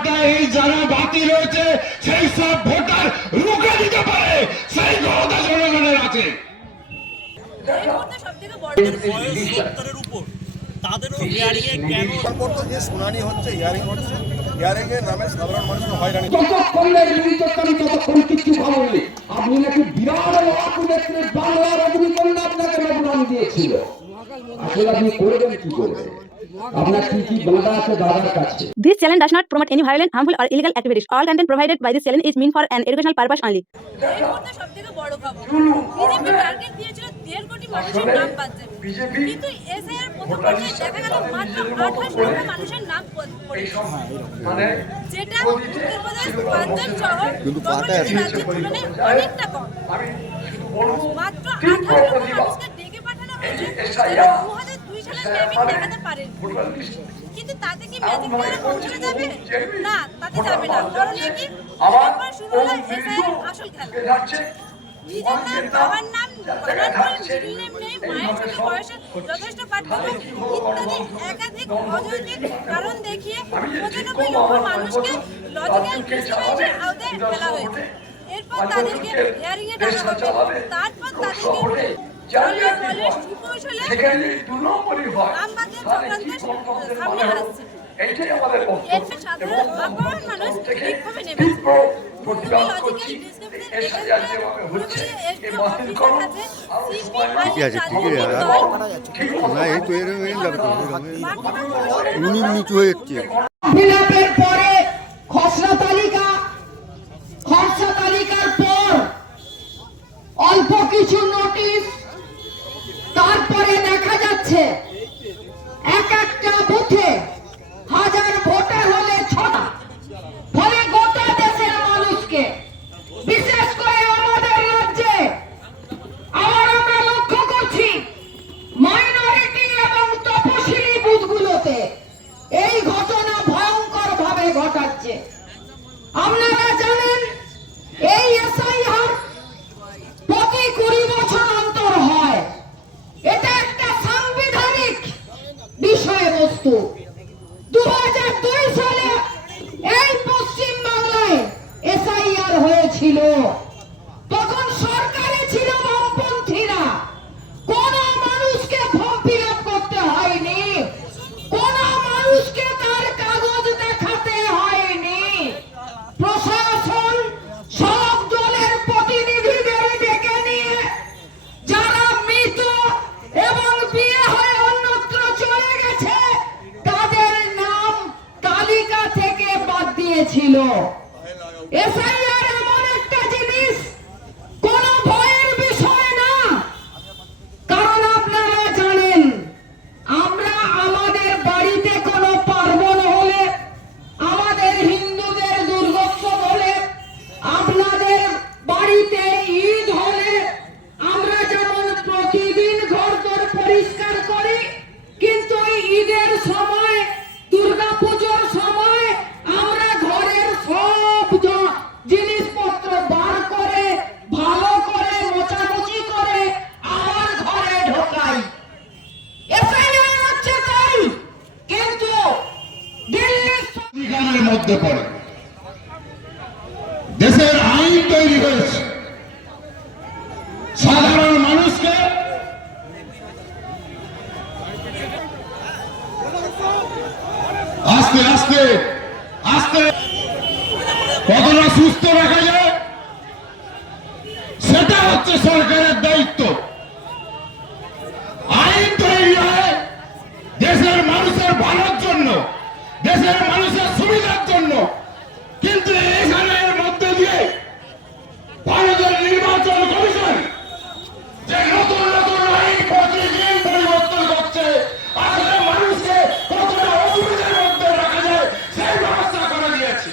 যাতে এই যারা বাতিল হয়েছে সেই সব ভোটার রুখে দিতে পারে সেই ক্ষমতা জনগণের আছে। শুনানি হচ্ছে, হিয়ারিং হচ্ছে, হিয়ারিং এর নামে সাধারণ মানুষের হয়রানি। কিছু ভাবনি আপনি নাকি বিরাট বাংলার অগ্নিকন্যা আপনাকে নবনাম দিয়েছিল। আসলে আপনি করবেন কি করবেন? আপনার কি বাধা আছে দাদার কাছে? This channel does not promote any violent, harmful, or illegal activities. All content provided by this channel is meant for an educational purpose only. সবথেকে বড় খবর, বিজেপি টার্গেট দিয়েছিল 1.5 কোটি মানুষের নাম বাদ যাবে, কিন্তু এসআইআর প্রথম পর্যায়ে দেখা গেল মাত্র 28 লক্ষ মানুষের নাম পড়েছে, যেটা উত্তরপ্রদেশ, পাঞ্জাব সহ রাজ্যের তুলনায় অনেকটা কম। মাত্র 28 লক্ষ মানুষকে ডেকে পাঠানো হয়েছে, যারা 2002 সালের ম্যাপিং দেখাতে পারেন, কিন্তু তাতে কি ম্যাজিক করে পৌঁছানো যাবে? না, তাতে যাবে না। করণীয় কি? এরপর শুরু হলো এসআইআর আসল খেলা। নিজের নাম, বাবার নাম, বাবার পর মিডল নেম নেই, মায়ের সাথে বয়সের যথেষ্ট পার্থক্য ইত্যাদি একাধিক অযৌক্তিক কারণ দেখিয়ে 95 লক্ষ মানুষকে লজিক্যাল ডিসক্রিমিনেশনের আওতায় ফেলা হয়েছে। এরপর তাদেরকে হিয়ারিং এ ডাকা হবে, তারপর তাদেরকে জলে বলে সুকৌশলে আমবাদের চক্রান্তের সামনে আসছে। এরপর সাধারণ আপামর মানুষ বিক্ষোভে নেমেছে। প্রথমে লজিক্যাল ডিসক্রিমিনেশন পুরোপুরি এসডিও অফিসের কাছে বিলাপের পরে খসড়া তালিকার পর অল্প কিছু নোটিশ, তারপরে দেখা যাচ্ছে এক একটা বুথে হাজার ভোটার হলে 6টা, ফলে গোটা দেশের মানুষকে, বিশেষ করে আমাদের রাজ্যে আবার আমরা লক্ষ্য করছি মাইনরিটি এবং তপশিলি বুথগুলোতে এই ঘটনা ভয়ঙ্কর ভাবে ঘটাচ্ছে। আপনারা জানেন এই এসআইআর প্রতি 20 বছর অন্তর হয়। এটা একটা সাংবিধানিক বিষয়বস্তু। 2002 সালে এই পশ্চিম বাংলায় এসআইআর হয়েছিল, তখন সরকারে ছিল বামপন্থীরা। কোন মানুষকে ফর্ম ফিল আপ করতে হয়নি, কোন মানুষকে তার কাগজ দেখাতে হয়নি। প্রশাসন সব দলের প্রতিনিধিদের ডেকে নিয়ে যারা মৃত এবং বিয়ে হয়ে অন্যত্র চলে গেছে তাদের নাম তালিকা থেকে বাদ দিয়েছিল। এসআইআর এমন একটা জিনিস, কোন ভয়ের বিষয় না। কারণ আপনারা জানেন, আমরা আমাদের বাড়িতে কোনো পার্বণ হলে, আমাদের হিন্দুদের দুর্গোৎসব হলে, আপনাদের বাড়িতে ঈদ হলে আমরা যেমন প্রতিদিন ঘরদোর পরিষ্কার করি, কিন্তু ঈদের সময়, দুর্গাপুজোর সময় আমরা ঘরের সব জিনিসপত্র বার করে ভালো করে মোছামুছি করে আবার ঘরে ঢোকাই। এসআইআর হচ্ছে তাই, কিন্তু দিল্লির অধিকারের মধ্যে পড়ে দেশের আইন তৈরি হয়েছে, সাধারণ মানুষকে আস্তে আস্তে আস্তে কতটা সুস্থ রাখা যায় সেটা হচ্ছে সরকারের দায়িত্ব। আইন তৈরি হয় দেশের মানুষের ভালোর জন্য, দেশের মানুষের সুবিধার জন্য, কিন্তু এখানের মধ্যে দিয়ে ভারতের নির্বাচন কমিশন যে নতুন নতুন আইন প্রতিদিন পরিবর্তন করছে, আসলে মানুষকে কতটা অসুবিধার মধ্যে রাখা যায় সেই ব্যবস্থা করে দিয়েছে।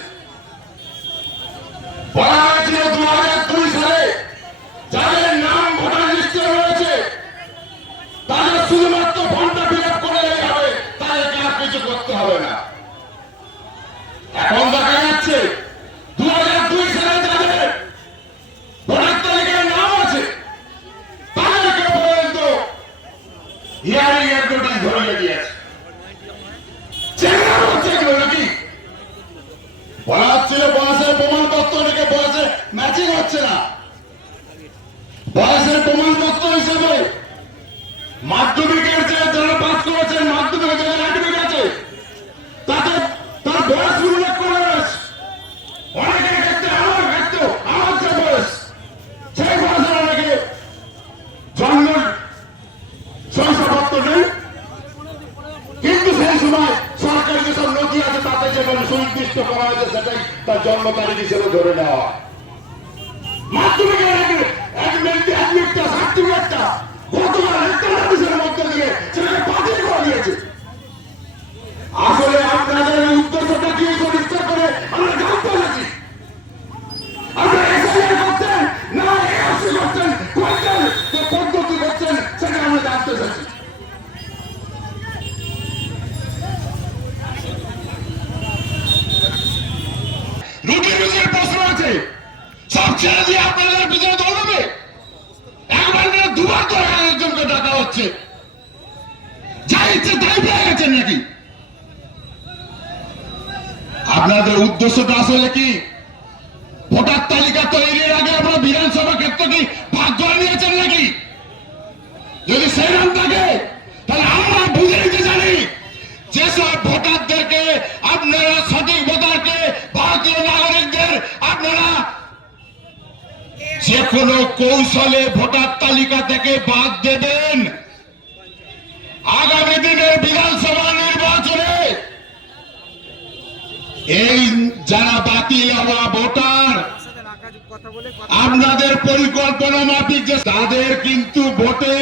বলা হচ্ছিল বয়সের প্রমাণপত্র রেখে বয়সে ম্যাচিং হচ্ছে না। বয়সের প্রমাণপত্র হিসেবে মাধ্যমিকের যে যারা পাস করেছেন, মাধ্যমিকের যে সার্টিফিকেট আছে তাতে তার বয়স উল্লেখ করা রয়েছে। অনেকের ক্ষেত্রে আমার ক্ষেত্রে আমার যে বয়স সেই বয়সের অনেকে জন্ম শংসাপত্র নেই, কিন্তু সেই সময় সরকারি যেসব নথি আছে তাতে যেখানে সুনির্দিষ্ট করা হয়েছে সেটাই তার জন্ম তারিখ হিসেবে ধরে নেওয়া হয়। মাধ্যমিকের একটা সার্টিফিকেটটা গতকাল একটা নোটিশের মধ্যে দিয়ে সেটাকে বাতিল করে দিয়েছে। আসলে আপনাদের এই উদ্দেশ্যটা কি পরিষ্কার করে আমরা জানতে পেরেছি। আপনারা এসআইআর করছেন না এআরসি করছেন, কোনটার যে পদ্ধতি করছেন সেটা আমরা জানতে চাইছি। রুটি রুটির প্রশ্ন আছে, সব ছেড়ে দিয়ে আপনাদের পিছনে দৌড়বে। একবার না দুবার করে একজনকে ডাকা হচ্ছে, যা ইচ্ছে তাই পেয়ে গেছেন নাকি? আপনাদের উদ্দেশ্যটা আসলে কি? ভোটার তালিকা তৈরির আগে আপনারা বিধানসভা ক্ষেত্র কি ভাগ করে নিয়েছেন নাকি? যদি সেই নাম থাকে তাহলে আমরা বুঝে নিতে জানি যেসব ভোটারদেরকে আপনারা সঠিক ভোটারকে ভারতীয় নাগরিকদের আপনারা যে কোনো কৌশলে ভোটার তালিকা থেকে বাদ দেবেন, আগামী দিনের বিধানসভা নির্বাচনে এই যারা বাতিল হওয়া ভোটার আপনাদের পরিকল্পনা মাফিক যে তাদের কিন্তু ভোটে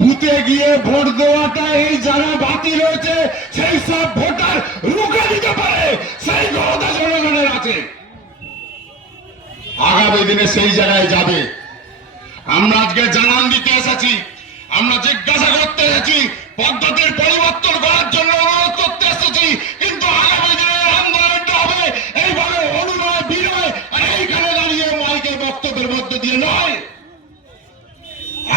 বুথে গিয়ে ভোট দেওয়াটা এই যারা বাতিল হয়েছে সেই সব ভোটার রুখে দিতে পারে, সেই ক্ষমতা জনগণের আছে। আগামী দিনে সেই জায়গায় যাবে। আমরা আজকে জানান দিতে এসেছি, আমরা জিজ্ঞাসা করতে এসেছি, পদ্ধতির পরিবর্তন করার জন্য অনুরোধ করতে এসেছি, কিন্তু আগামী দিনের আন্দোলনটা হবে এইভাবে অনুনয় বিনয় আর এইখানে দাঁড়িয়ে মাইকে বক্তব্যের মধ্যে দিয়ে নয়।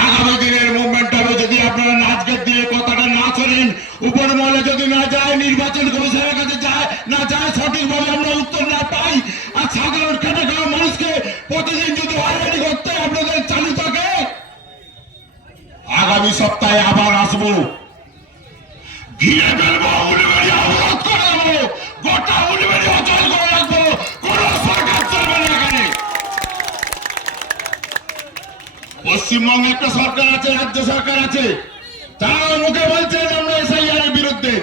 আগামী দিনের মুভমেন্ট হবে যদি আপনারা আজকের দিনে কথাটা না শোনেন, উপর মহলে যদি না যায়, নির্বাচন কমিশনের কাছে যায় না যায়, সঠিকভাবে আমরা উত্তর না পাই, আর সাধারণ খেটে খাওয়া মানুষকে প্রতিদিন যদি হয়রানি করতে আপনাদের চালু থাকে, আগামী সপ্তাহে আবার আসবো, ঘিরে ফেলবো, উলিবাড়ি অবরোধ করে দেবো, গোটা উলিবাড়ি অচল করে রাখবো, কোন সরকার চলবে না এখানে। পশ্চিমবঙ্গে একটা সরকার আছে, রাজ্য সরকার আছে, তারা মুখে বলছেন আমরা এসআইআর এর বিরুদ্ধে।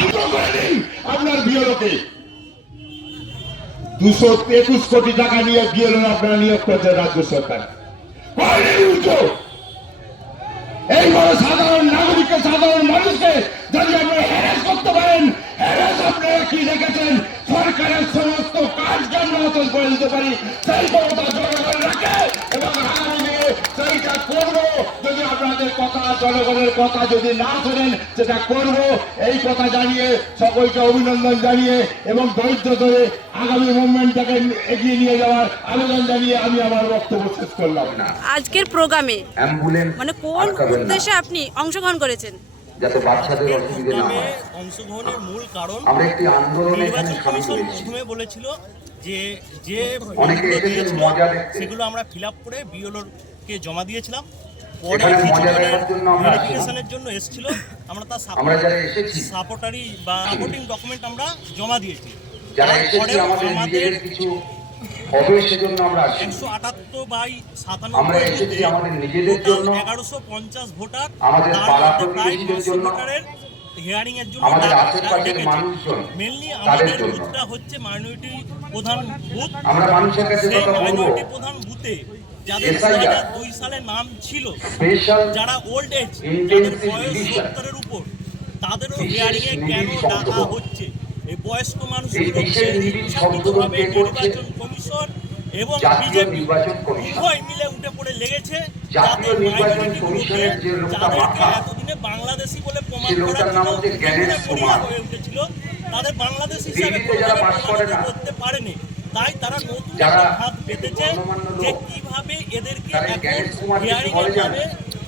আমরা করে দিন আপনার বিএলওকে 223 কোটি টাকা নিয়ে বিএলও আপনারা নিয়োগ করেছেন রাজ্য সরকার। এইভাবে সাধারণ নাগরিককে, সাধারণ মানুষকে যদি আপনারা হ্যারাস করতে পারেন, হ্যারাস আপনারা কি দেখেছেন সরকারের সমস্ত কাজকে আমরা অচল করে দিতে পারি, সেই ক্ষমতা জনগণ রাখে এবং আগামী দিনে সেইটা করবো। যদি আপনাদের কথা, জনগণের কথা যদি না শোনেন সেটা করব, এই কথা জানিয়ে সকলকে অভিনন্দন জানিয়ে এবং ধৈর্য ধরে আগামী মুভমেন্টটাকে এগিয়ে নিয়ে যাওয়ার আবেদন জানিয়ে আমি আমার বক্তব্য শেষ করলাম না। আজকের প্রোগ্রামে অ্যাম্বুলেন্স মানে কোন উদ্দেশ্যে আপনি অংশগ্রহণ করেছেন? যাতে বাচ্চাদের অসুবিধা না হয়। অংশগ্রহণের মূল কারণ আমরা একটি আন্দোলনে এখানে নির্বাচন সামিল কমিশন হয়েছি। প্রথমে বলেছিল যে যে অনেকে ফর্মগুলো এসেছেন দিয়েছিল, মজা দেখতে। সেগুলো আমরা ফিল আপ করে বিএলওর কে জমা দিয়েছিলাম। পরে এখানে কিছু মজা জনের দেখার জন্য আমরা আসি না। ভেরিফিকেশনের জন্য এসেছিল, আমরা তার আমরা যারা এসেছি, সাপোর্টারি বা সাপোর্টিং ডকুমেন্ট আমরা জমা দিয়েছি। যারা এসেছি তারপরেও আমাদের আমাদের নিজেদের কিছু হবে সেজন্য আমরা আসি। 178/97 আমরা এসেছি আমাদের নিজেদের জন্য, 1150 ভোটার, আমাদের তার পাড়া মধ্যে প্রায় প্রতিবেশীদের 500 জন্য, ভোটারের হিয়ারিং এর জন্য আমাদের ডাক আশেপাশের ডেকেছে। মানুষজন, মেনলি তাদের আমাদের জন্য। বুথটা হচ্ছে মাইনরিটি প্রধান বুথ। আমরা মানুষের কাছে সেই কথা বলবো, মাইনরিটি প্রধান বুথে যাদের SIR 2002 সালে নাম ছিল, স্পেশাল যারা ওল্ড এজ, যাদের ইন্টেন্সিভ বয়স ডিভিশন, 70-এর উপর, তাদেরও বিশেষ হিয়ারিং এ কেন নিবিড় ডাকা সংশোধন। হচ্ছে? এই বয়স্ক এই মানুষগুলোকে বিশেষ নিবিড় সংশোধন ইচ্ছাকৃতভাবে কে করছে? নির্বাচন কমিশন এবং জাতীয় বিজেপি নির্বাচন কমিশন। উভয় মিলে উঠে পড়ে লেগেছে, জাতীয় যাতে নির্বাচন মাইনরিটি কমিশনের গ্রুপে যে লোকটা যাদেরকে মাথা, এতদিনে বাংলাদেশি বলে প্রমাণ সে লোকটার করার নাম জন্য হচ্ছে জ্ঞানেশ মরিয়া কুমার। হয়ে উঠেছিল, তাদের বাংলাদেশ হিসাবে দিল্লিতে যারা কোনোভাবে বাস করে প্রমাণিত না, করতে পারেনি। তাই তারা নতুন যারা একটা হাত পেতেছে গণ্যমান্য যে লোক, কিভাবে এদেরকে তারা এখন জ্ঞানেশ কুমারকে হিয়ারিং বলে এর যান। নামে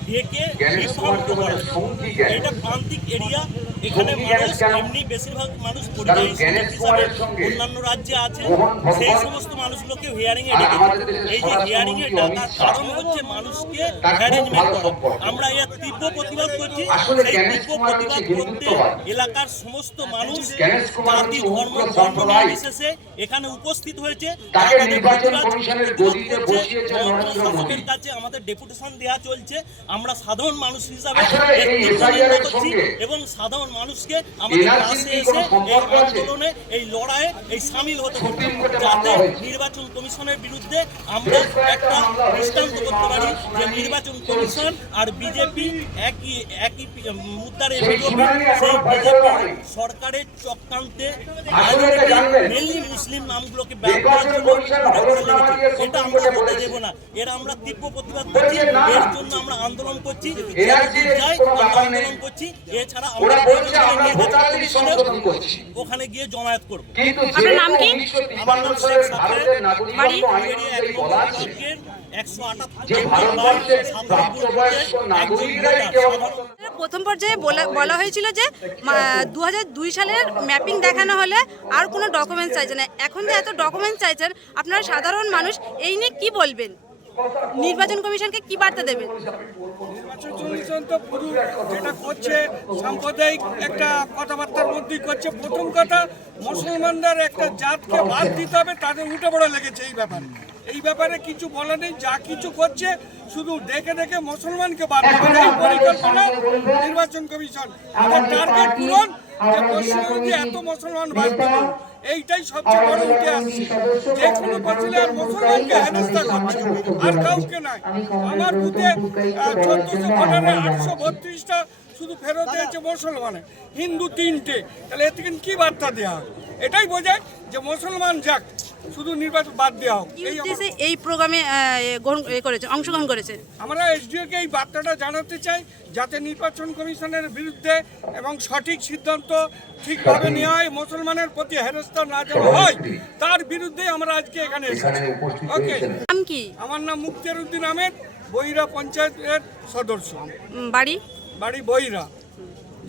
ডেকে জ্ঞানেশ বিভ্রান্ত কুমারকে বলে করা। সঙ্গী জ্ঞান। এটা প্রান্তিক এরিয়া, এখানে সঙ্গী জ্ঞানেশ মানুষ কেন? এমনি বেশিরভাগ মানুষ কারণ পরিযায়ী জ্ঞানেশ শ্রমিক কুমারের হিসাবে সঙ্গে অন্যান্য রাজ্যে আছে, মোহন ভগবান সেই সমস্ত মানুষগুলোকে হিয়ারিং এ আর ডেকেছে। আমাদের দেশের এই যে স্বরাষ্ট্রমন্ত্রী হিয়ারিং এ অমিত ডাকার শাহ, কারণ হচ্ছে মানুষকে তার খুব হ্যারাসমেন্ট ভালো করা। সম্পর্ক। আমরা এর তীব্র প্রতিবাদ করছি। আসলে সেই জ্ঞানেশ তীব্র কুমার প্রতিবাদ হচ্ছে করতে হিন্দুত্ববাদী। এলাকার সমস্ত মানুষ জ্ঞানেশ কুমার জাতি হচ্ছে ধর্ম উগ্র বর্ণ সম্প্রদায়। নির্বিশেষে এখানে উপস্থিত হয়েছে। তাকে আমাদের নির্বাচন প্রতিবাদ কমিশনের প্রতিবাদ গদিতে করছে। বসিয়েছেন মমতা নরেন্দ্র মোদী। শাসকের কাছে আমাদের ডেপুটেশন দেওয়া চলছে। আমরা সাধারণ মানুষ হিসাবে আসলে এই নেতৃত্ব SIR এর নির্ণয় করছি সঙ্গে এবং সাধারণ মানুষকে আমাদের NRC পাশে কি এসে কোনো এই সম্পর্ক আছে? আন্দোলনে এই লড়াইয়ে এই সামিল হতে হবে, সুপ্রিম কোর্টে যাতে মামলা হয়েছে। নির্বাচন কমিশনের বিরুদ্ধে আমরা একটা দৃষ্টান্ত করতে পারি যে নির্বাচন কমিশন আর বিজেপি একই মুদ্রার সেই বিরোধী। শুনানি সেই এখনো বিজেপি ফয়সালা হয়নি। সরকারের চক্রান্তে আসলে এটা জানবেন। মেনলি মুসলিম নামগুলোকে ব্যান করার নির্বাচন জন্য কমিশন এটা করে হলফনামা লেগেছে। দিয়ে এটা সুপ্রিম আমরা কোর্টে হতে বলেছে। দেব না। এর আমরা তীব্র প্রতিবাদ করছি। বলছে না। এর জন্য আমরা আন্দোলন করছি। NRC যতদূর যাই কোনো আমরা ব্যাপার নেই। আন্দোলন করছি। এছাড়া ওরা আমরা বলছে আমরা ভোটার লিস্ট সংশোধন করছি, ওখানে গিয়ে জমায়েত করব। কিন্তু আপনার নাম কি? 1953 সালের ভারতের নাগরিকত্ব আইন অনুযায়ী বলা আছে যে ভারতবর্ষের প্রাপ্তবয়স্ক নাগরিকরাই কেবলমাত্র প্রথম পর্যায়ে বলা হয়েছিল যে 2002 সালের ম্যাপিং দেখানো হলে আর কোনো ডকুমেন্টস চাইছে না। এখন যে এত ডকুমেন্টস চাইছেন, আপনারা সাধারণ মানুষ এই নিয়ে কি বলবেন? নির্বাচন কমিশনকে কি বার্তা দেবেন? নির্বাচন কমিশন তো পুরো যেটা করছে সাম্প্রদায়িক একটা কথাবার্তার মধ্যেই করছে। প্রথম কথা, মুসলমানদের একটা জাতকে বাদ দিতে হবে, তাদের উঠে পড়ে লেগেছে এই ব্যাপারে কিছু বলা নেই। যা কিছু করছে শুধু দেখে দেখে মুসলমানকে বাদ দেবে এই পরিকল্পনা নির্বাচন কমিশন। আমাদের টার্গেট পূরণ, যে পশ্চিমবঙ্গে এত মুসলমান বাদ দেবে, এইটাই সবচেয়ে বড় উঠে আসছে। যে কোনো পছলে আর মুসলমানকে হেনস্থা করছে, আর কাউকে নাই। আমার বুথে 1400 ভোটারে 832টা শুধু ফেরত দিয়েছে মুসলমানে, হিন্দু 3টে। তাহলে এ থেকে কি বার্তা দেওয়া হয়? এটাই বোঝায় যে মুসলমান যাক, শুধু নির্বাচন বাদ দেওয়া হোক। এই উদ্দেশ্যে এই প্রোগ্রামে অংশগ্রহণ করেছে। আমরা এসডিওকে এই বার্তাটা জানাতে চাই, যাতে নির্বাচন কমিশনের বিরুদ্ধে এবং সঠিক সিদ্ধান্ত ঠিকভাবে নেওয়া হয়, মুসলমানের প্রতি হেনস্থা না যেন হয়, তার বিরুদ্ধে আমরা আজকে এখানে এসেছি। ওকে, নাম কি? আমার নাম মুক্তিয়ার উদ্দিন আহমেদ, বইরা পঞ্চায়েতের সদস্য। বাড়ি? বাড়ি বইরা,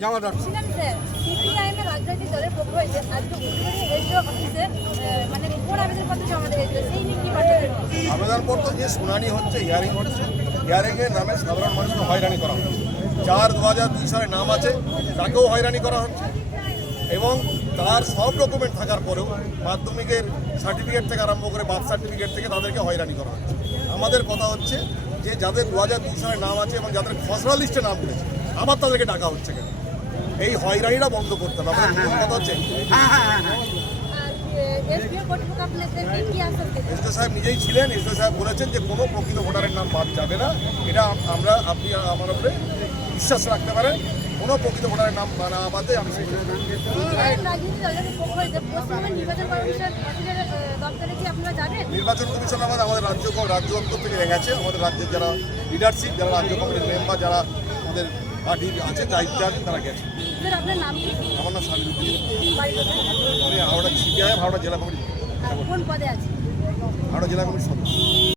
জামাদার। ছিলেন স্যার, সিপিআইএম এর রাজনৈতিক দলের পক্ষ হয়েছে আজকে উত্তরবঙ্গে এসডিও অফিসে মানে কোন আবেদনপত্র জমা দেওয়া হয়েছিল, সেই নিয়ে কি বার্তা দেবেন? আবেদনপত্র যে শুনানি হচ্ছে, হিয়ারিং হচ্ছে, হিয়ারিংয়ের নামে সাধারণ মানুষকে হয়রানি করা হচ্ছে। 4/2002 সালে নাম আছে, তাকেও হয়রানি করা হচ্ছে এবং তার সব ডকুমেন্ট থাকার পরেও মাধ্যমিকের সার্টিফিকেট থেকে আরম্ভ করে বার্থ সার্টিফিকেট থেকে তাদেরকে হয়রানি করা হচ্ছে। আমাদের কথা হচ্ছে যে যাদের 2002 সালে নাম আছে এবং যাদের খসড়া লিস্টে নাম উঠেছে, আবার তাদেরকে ডাকা হচ্ছে কেন? এই হয়রানিটা বন্ধ করতে হবে। আমাদের প্রথম কথা হচ্ছে এসডিও কর্তৃপক্ষ আপনাদেরকে কি আশ্বাস দিয়েছে? এসডিও সাহেব নিজেই ছিলেন। এসডিও সাহেব বলেছেন যে কোনো প্রকৃত ভোটারের নাম বাদ যাবে না। এটা আপনি আমার উপরে বিশ্বাস রাখতে পারেন। কোনো প্রকৃত ভোটারের নাম না বাদে আমি সেই সিপিআইএম রাজনৈতিক দলের পক্ষ হয়েছে পশ্চিমবঙ্গের নির্বাচন কমিশন অফিসের দপ্তরে কি আপনারা যাবেন? নির্বাচন কমিশন আমাদের রাজ্য দপ্তর থেকে গেছে। আমাদের রাজ্যের যারা লিডারশিপ, যারা রাজ্য কমিটির মেম্বার, যারা আমাদের পার্টির আছে, দায়িত্বে আছে, তারা গেছে। স্যার আপনার নাম কি? আমার নাম সাবিরুদ্দিন। বাড়ি কোথায়? আমি হাওড়া সিপিআইএম হাওড়া জেলা কমিটি, কোন পদে আছে? হাওড়া জেলা কমিটির সদস্য।